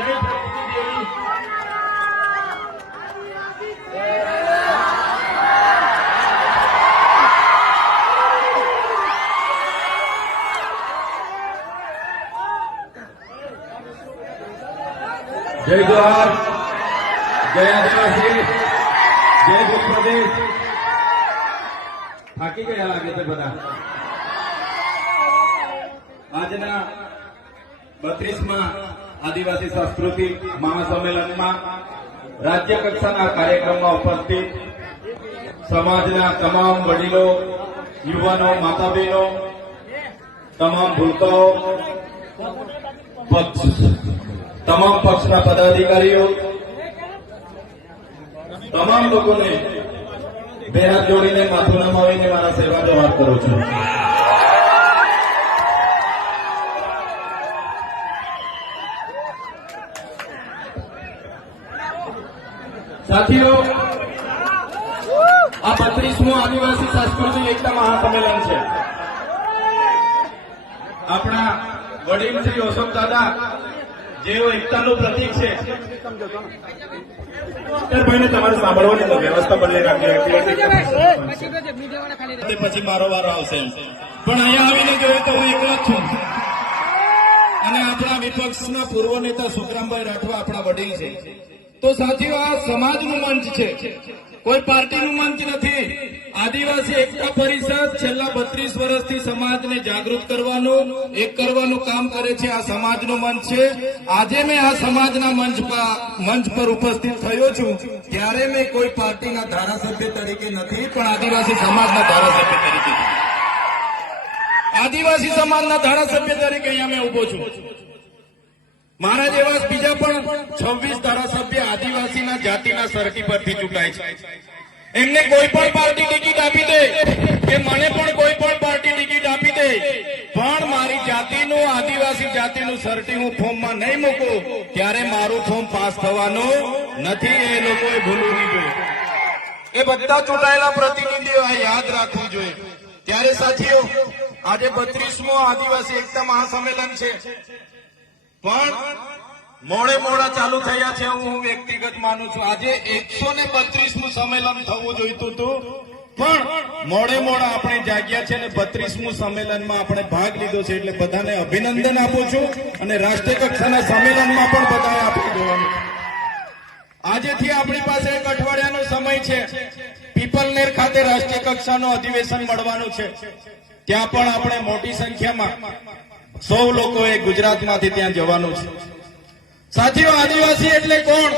જય પ્રકૃતિ દેવી. જય જોહાર, જય આદિવાસી, જય ગુરુ પ્રદેશ. થાકી ગયા લાગે છે બધા. આજના 32મા આદિવાસી સાંસ્કૃતિક મહાસંમેલનમાં રાજ્ય કક્ષાના કાર્યક્રમમાં ઉપસ્થિત સમાજના તમામ વડીલો, યુવાનો, માતા બહેનો, તમામ ભૂલકાઓ, તમામ પક્ષના પદાધિકારીઓ, તમામ લોકોને બે હાથ જોડીને માથું નમાવીને મારા સેવા જોહાર કરું છું. સાથીઓ, આ 32મું આદિવાસી સાંસ્કૃતિક એકતા મહાસંમેલન છે. આપણા વડીલ શ્રી અશોક દાદા જેઓ એકતાનું પ્રતીક છે. ભાઈને તમારે સાંભળવાની વ્યવસ્થા બદલી રાખજો, પછી મારો વારો આવશે. પણ અહીંયા આવીને જોયું તો હું એકલો જ છું અને આપણા વિપક્ષના પૂર્વ નેતા સુખરામભાઈ રાઠવા આપણા વડીલ છે. તો સાથીઓ, આ સમાજનું મંચ છે, કોઈ પાર્ટીનું મંચ નથી. આદિવાસી એકતા પરિષદ છેલ્લા 32 વર્ષથી સમાજને જાગૃત કરવાનું, એક કરવાનું કામ કરે છે. આ સમાજનું મંચ છે. આજે મેં આ સમાજના મંચ પર ઉપસ્થિત થયો છું ત્યારે મેં કોઈ પાર્ટીના ધારાસભ્ય તરીકે નથી, પણ આદિવાસી સમાજના ધારાસભ્ય તરીકે, આદિવાસી સમાજના ધારાસભ્ય તરીકે અહીંયા મેં ઉભો છું. મારા જેવા બીજા પણ 26 ધારાસભ્ય આદિવાસીના જાતિના સર્ટી પરથી ચૂંટાય છે. એમને કોઈ પણ પાર્ટી ટિકિટ આપી દે કે મને પણ કોઈ પણ પાર્ટી ટિકિટ આપી દે, પણ મારી જાતિનું, આદિવાસી જાતિનું સર્ટી હું ફોર્મમાં નહીં મૂકું ત્યારે મારું ફોર્મ પાસ થવાનું નથી. એ લોકોએ ભૂલવું નહીં જોઈએ. એ બધા ચૂંટાયેલા પ્રતિનિધિઓ આ યાદ રાખવું જોઈએ. ત્યારે સાથીઓ, આજે 32મો આદિવાસી એકતા મહાસંમેલન છે, પણ મોડા ચાલુ થયા છે. હું વ્યક્તિગત માનું છું આજે 132મું સંમેલન થવું જોઈતું હતું, પણ મોડા આપણે જાગ્યા છે અને 32મું સંમેલનમાં આપણે ભાગ લીધો છે. એટલે બધાને અભિનંદન આપું છું અને રાષ્ટ્રીય કક્ષાના સંમેલનમાં પણ બધાએ આપણે જોવાનું છે. આજેથી આપણી પાસે એક અઠવાડિયાનો સમય છે. પીપલનેર ખાતે રાષ્ટ્રીય કક્ષાનું અધિવેશન મળવાનું છે. ત્યાં પણ આપણે મોટી સંખ્યામાં 100 લોકોએ ગુજરાતમાંથી ત્યાં જવાનું છે. સાથીઓ, આદિવાસી એટલે કોણ?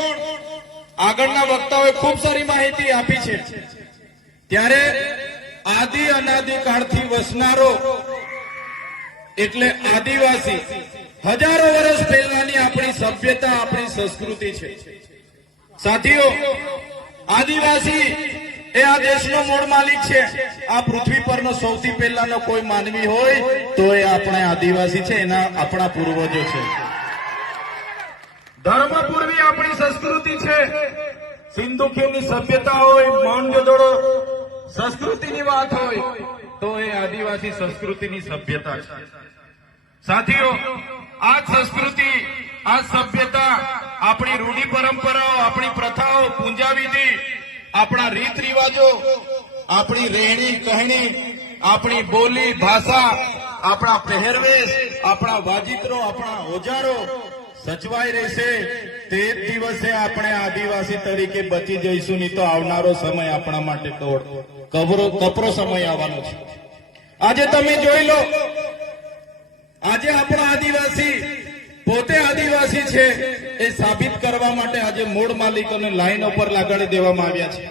આગળના વક્તાઓએ ખૂબ સારી માહિતી આપી છે. ત્યારે આદિ અનાદિ કાળથી વસનારો એટલે આદિવાસી હજારો વર્ષ પહેલાની આપણી સભ્યતા, આપણી સંસ્કૃતિ છે. સાથીઓ, આદિવાસી એ આ દેશનો મૂળ માલિક છે. આ પૃથ્વી પરનો સૌથી પહેલાનો કોઈ માનવી હોય તો એ આપણા આદિવાસી છે, એના આપણા પૂર્વજો છે. ધર્મ પૂર્વી આપણી સંસ્કૃતિ છે. સિંધુ ખીણની સભ્યતા હોય, મોહેંજો-દડો સંસ્કૃતિની વાત હોય તો એ આદિવાસી સંસ્કૃતિની સભ્યતા છે. સાથીઓ, આ સંસ્કૃતિ, આ સભ્યતા, આપણી રૂઢિ પરંપરાઓ, આપણી પ્રથાઓ, પૂજા વિધિ, આપણા રીત રિવાજો, આપણી રહેણી કહેણી, આપણી બોલી ભાષા, આપણા પહેરવેશ, આપણા વાજિત્રો, આપણા ઓજારો સચવાઈ રહેશે તે જ દિવસે આપણે આદિવાસી તરીકે બચી જઈશું. નહીં તો આવનારો સમય આપણા માટે કપરો સમય આવવાનો છે. આજે તમે જોઈ લો, આજે આપણા આદિવાસી પોતે આદિવાસી છે એ સાબિત કરવા માટે આજે મૂળ માલિકોને લાઈન ઉપર લગાડી દેવામાં આવ્યા છે.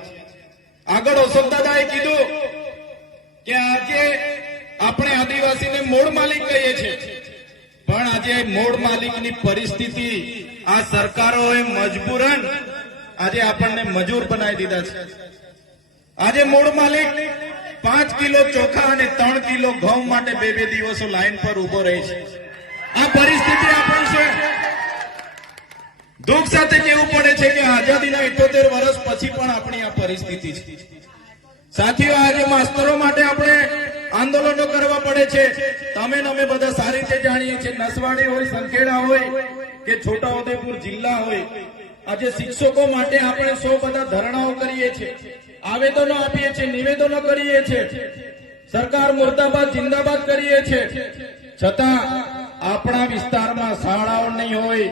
આગળ અશોક દાદાએ કીધું કે આજે આપણે આદિવાસીને મૂળ માલિક કહીએ છીએ, પણ આજે મૂળ માલિકની પરિસ્થિતિ આ સરકારોએ મજબૂરન આજે આપણને મજૂર બનાવી દીધા છે. આજે મૂળ માલિક 5 કિલો ચોખા અને 3 કિલો ઘઉં માટે 2 દિવસો લાઈન પર ઉભો રહે છે. આ પરિસ્થિતિ આપણી છે. દુઃખ સાથે કહેવું પડે છે કે આઝાદીના 78 વર્ષ પછી પણ આપણી આ પરિસ્થિતિ છે. સાથીઓ, આજે માસ્તરો માટે આપણે આંદોલનો કરવા પડે છે. તમે ને અમે બધા સારી રીતે જાણીએ છીએ. નસવાડી હોય, સંખેડા હોય કે છોટાઉદેપુર જિલ્લા હોય, આજે શિક્ષકો માટે આપણે સૌ બધા ધરણાઓ કરીએ છીએ, આવેદનો આપીએ છીએ, નિવેદનો કરીએ છીએ, સરકાર મુર્દાબાદ જિંદાબાદ કરીએ છીએ. છતાં આપણા વિસ્તારમાં શાળાઓ નહીં હોય,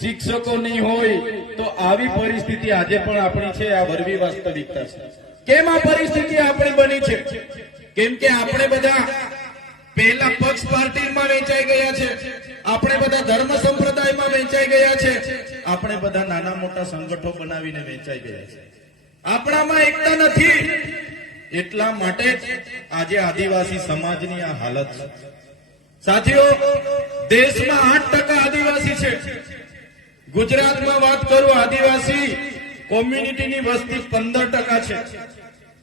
શિક્ષકો નહીં હોય, તો આવી પરિસ્થિતિ આજે પણ આપણી છે. આ વરવી વાસ્તવિકતા છે. કેમ આ પરિસ્થિતિ આપણી બની છે? કેમ કે આપણે બધા પહેલા પક્ષ પાર્ટીમાં વેચાઈ ગયા છે, આપણે બધા ધર્મ સંપ્રદાયમાં વેચાઈ ગયા છે, આપણે બધા નાના મોટા સંગઠનો બનાવીને વેચાઈ ગયા છે. આપણામાં એકતા નથી. એટલા માટે જ આજે આદિવાસી સમાજની આ હાલત છે. સાથીઓ, દેશમાં 8% આદિવાસી છે. ગુજરાતમાં વાત કરું, આદિવાસી કોમ્યુનિટીની વસ્તી 15% છે.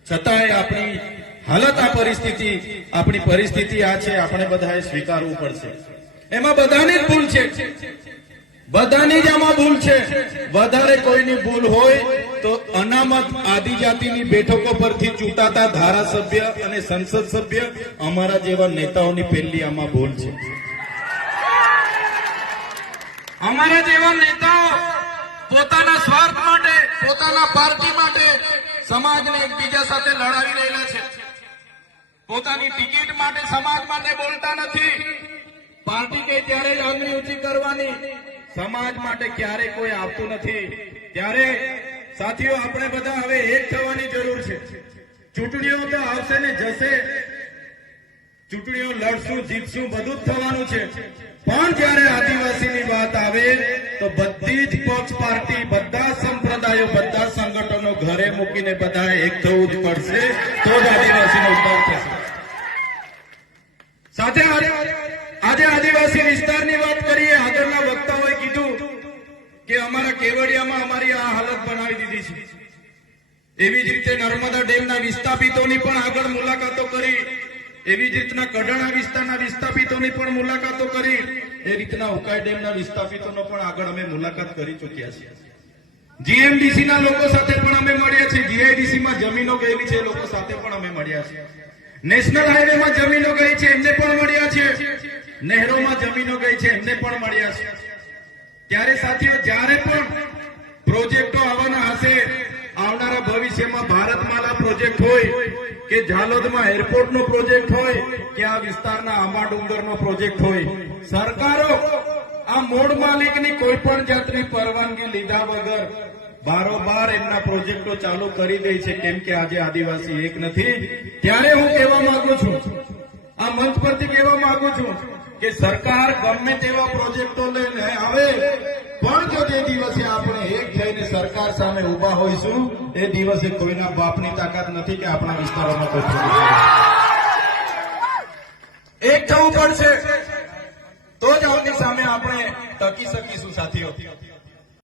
છતાંય આપણી હાલત આ પરિસ્થિતિ, આપણી પરિસ્થિતિ આ છે. આપણે બધાએ સ્વીકારવું પડશે. એમાં બધાની જ ભૂલ છે, બધાની જ આમાં ભૂલ છે. વધારે કોઈની ભૂલ હોય તો અનામત આદિજાતિની બેઠકો પરથી ચૂંટાતા ધારાસભ્ય અને સંસદ સભ્ય અમારા જેવા નેતાઓની પહેલી આમાં ભૂલ છે. અમારા જેવા નેતાઓ પોતાના સ્વાર્થ માટે, પોતાના પાર્ટી માટે સમાજને એકબીજા સાથે લડાવી રહેલા છે. પોતાની ટિકિટ માટે સમાજ માટે બોલતા નથી. પાર્ટી કે ત્યારે જ આંગળી ઊંચી કરવાની, સમાજ માટે ક્યારે કોઈ આવતું નથી. ત્યારે સાથીઓ, આપણે બધા હવે એક થવાની જરૂર છે. ચૂંટણીઓ તો આવશે ને જશે, ચૂંટણીઓ લડશું, જીતશું, બધું જ થવાનું છે. પણ જયારે આદિવાસીની વાત આવે તો બધી જ પક્ષ પાર્ટી, બધા સંપ્રદાયો, બધા સંગઠનો ઘરે મૂકીને બધા એક થવું જ પડશે, તો જ આદિવાસીનો ઉદ્ધાર થશે. સાથે આજે આદિવાસી વિસ્તારની વાત કરીએ. આગળના વક્તાઓએ કીધું કે અમારા કેવડિયામાં અમારી આ હાલત બનાવી દીધી છે. એવી જ રીતે નર્મદા ડેમના વિસ્થાપિતોની પણ આગળ મુલાકાતો કરી, એવી જ રીતના કડાણા વિસ્તારના વિસ્થાપિતોની પણ મુલાકાતો કરી, એ રીતના ઉકાઈ ડેમના વિસ્થાપિતોનો પણ આગળ અમે મુલાકાત કરી ચૂક્યા છીએ. જીએમડીસી ના લોકો સાથે પણ અમે મળ્યા છીએ. જીઆઈડીસી માં જમીનો ગયેલી છે, એ લોકો સાથે પણ અમે મળ્યા છીએ. નેશનલ હાઈવેમાં જમીનો ગઈ છે, એમને પણ મળ્યા છે. નહેરોમાં જમીનો ગઈ છે, એમને પણ મળ્યા છે. ત્યારે સાથીઓ, જ્યારે પણ પ્રોજેક્ટો આવવાના હશે, આવનારા ભવિષ્યમાં ભારતમાલા પ્રોજેક્ટ હોય કે ઝાલોદમાં એરપોર્ટનો પ્રોજેક્ટ હોય કે આ વિસ્તારના આંબા ડુંગરનો પ્રોજેક્ટ હોય, સરકારો આ મૂળ માલિકની કોઈ પણ જાતની પરવાનગી લીધા વગર બારોબાર એમના પ્રોજેક્ટો ચાલુ કરી દે છે. કેમ કે આજે આદિવાસી એક નથી. ત્યારે હું કહેવા માંગુ છું, આ મંચ પરથી કહેવા માંગુ છું કે સરકાર ગમે તેવા પ્રોજેક્ટો લઈને આવે, પણ જો જે દિવસે આપણે એક થઈને સરકાર સામે ઉભા હોઈશું, એ દિવસે કોઈના બાપની તાકાત નથી કે આપણા વિસ્તારોમાં કોઈ એક થવું પડશે, તો જ આમની સામે આપણે ટકી શકીશું. સાથીઓ,